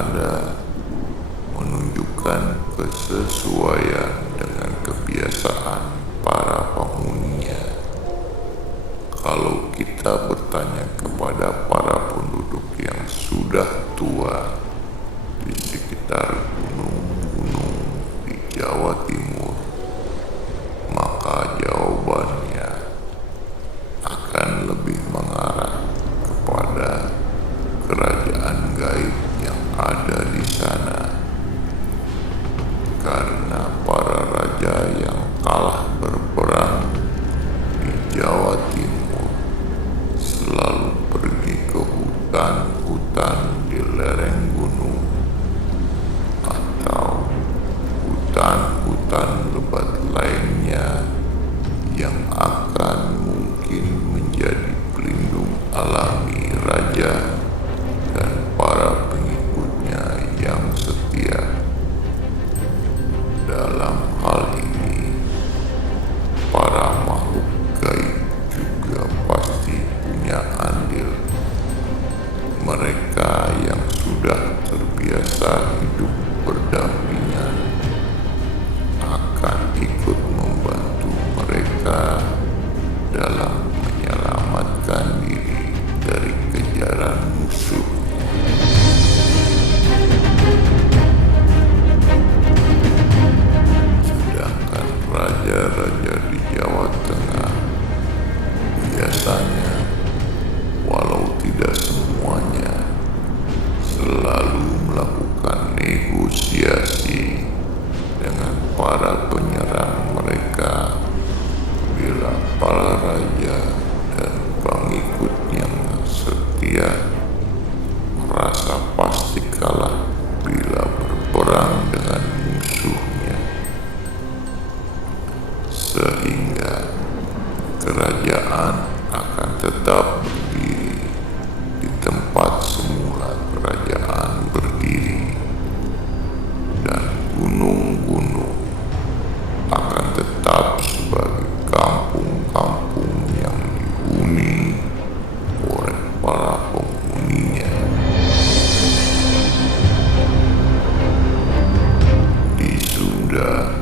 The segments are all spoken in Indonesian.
ada menunjukkan kesesuaian dengan kebiasaan para penghuninya. Kalau kita bertanya kepada para penduduk yang sudah tua di sekitar gunung-gunung di Jawa Timur, maka jawabannya akan lebih mengarah kepada kerajaan gaib yang ada di sana. Karena para raja yang kalah berperang di Jawa Timur selalu pergi ke hutan-hutan di lereng gunung atau hutan-hutan lebat lainnya yang akan mungkin menjadi pelindung alami raja dan para pengikutnya yang setia. Dalam hal ini, para makhluk gaib juga pasti punya andil. Mereka yang sudah terbiasa hidup berdampingan akan ikut membantu mereka dalam menyelamatkan diri dari kejaran musuh. Sedangkan raja-raja di Jawa Tengah biasanya, walau tidak semuanya, selalu melakukan negosiasi dengan para penyerang mereka bila para raja dan pengikutnya setia merasa pasti kalah bila berperang dengan musuhnya, sehingga kerajaan akan tetap berdiri di tempat semula kerajaan berdiri, dan gunung-gunung akan tetap sebagai kampung-kampung yang dihuni oleh para penghuninya. Di Sunda,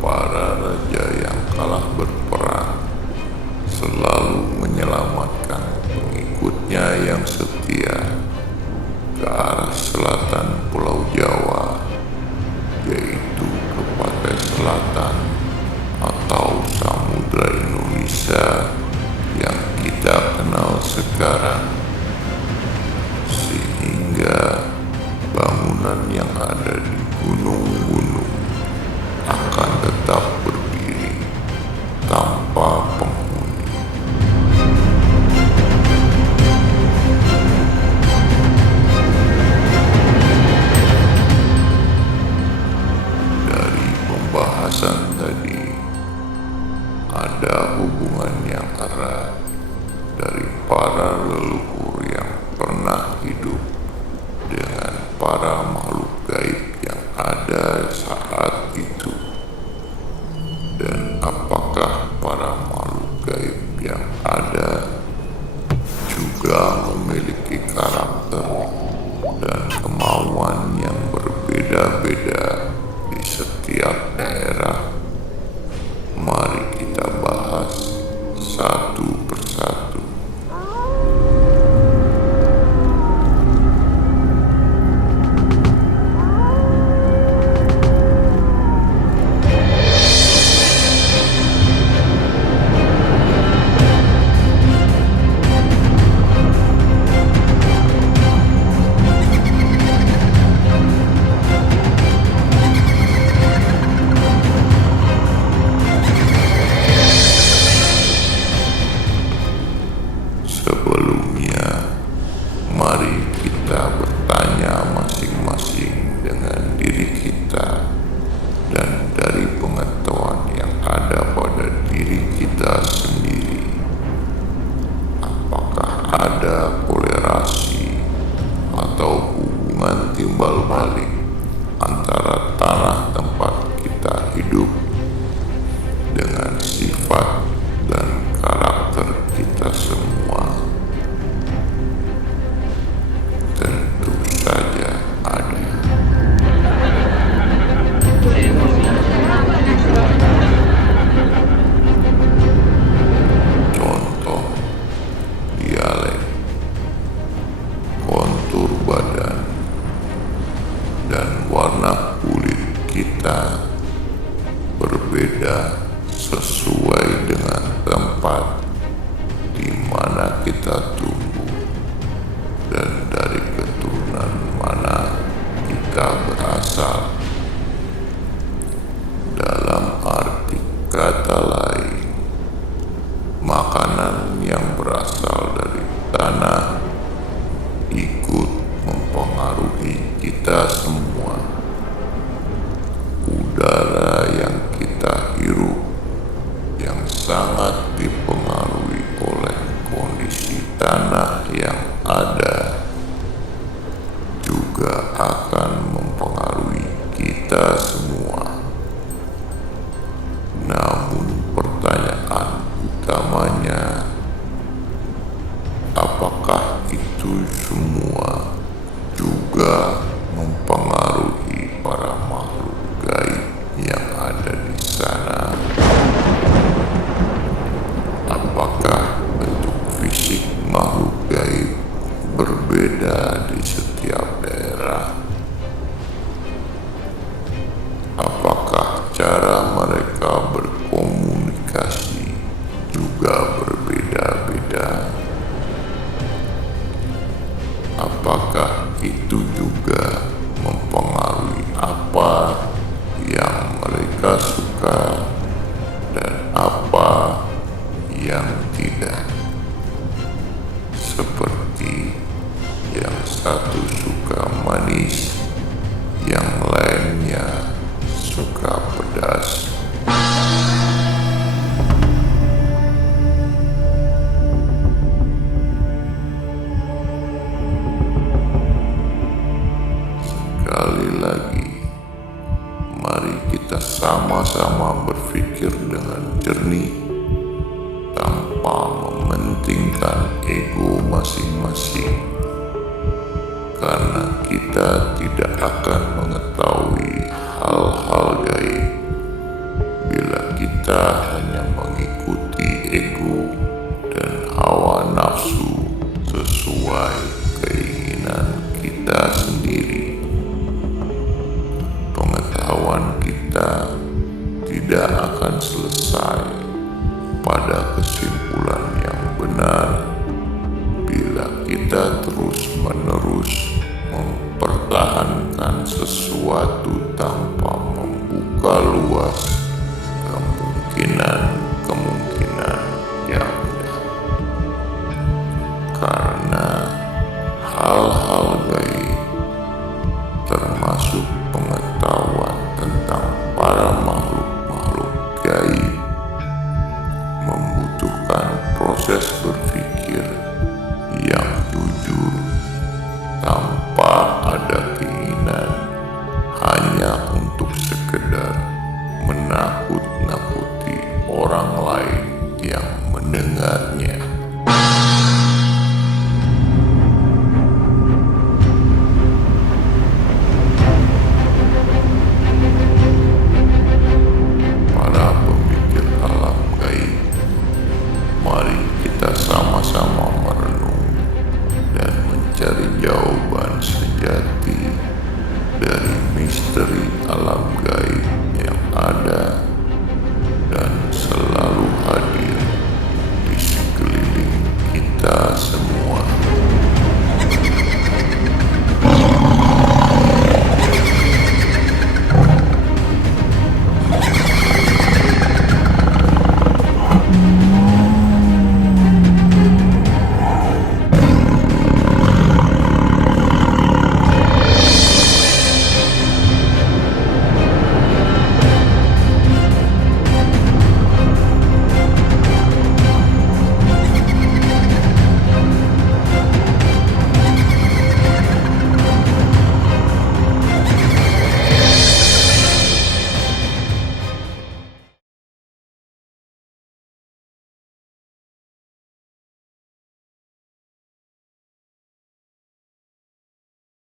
para raja yang kalah berperang selalu menyelamatkan pengikutnya yang setia ke arah selatan Pulau Jawa, yaitu ke pantai selatan atau Samudra Indonesia yang kita kenal sekarang, sehingga bangunan yang ada di gunung-gunung akan tetap berdiri tanpa penghuni. Dari pembahasan tadi, ada hubungan yang erat dari para leluhur yang pernah hidup dengan para makhluk gaib yang ada saat itu. Dan apakah para makhluk gaib yang ada juga memiliki karakter dan kemauan yang berbeda-beda di setiap daerah? Mari kita bahas satu persatu. Sebelumnya, mari kita bertanya masing-masing dengan diri kita, dan dari pengetahuan yang ada pada diri kita sendiri, apakah ada kolerasi atau hubungan timbal balik antara tanah tempat kita hidup dengan sifat dan karakter kita semua? Tentu saja kita semua. Udara yang kita hirup yang sangat dipengaruhi oleh kondisi tanah yang ada juga akan mempengaruhi kita semua. Namun pertanyaan utamanya, apakah itu semua juga mempengaruhi para makhluk gaib yang ada di sana? Apakah bentuk fisik makhluk gaib berbeda di setiap daerah? Apakah cara mereka berkomunikasi juga berbeda-beda? Apakah itu juga mempengaruhi apa yang mereka suka dan apa yang tidak? Seperti yang satu suka manis, yang lainnya suka pedas. Sekali lagi, mari kita sama-sama berpikir dengan jernih tanpa mementingkan ego masing-masing, karena kita tidak akan mengetahui hal-hal gaib bila kita hanya mengikuti ego dan hawa nafsu sesuai keinginan kita sendiri. Pengetahuan kita tidak akan selesai pada kesimpulan yang benar bila kita terus-menerus mempertahankan sesuatu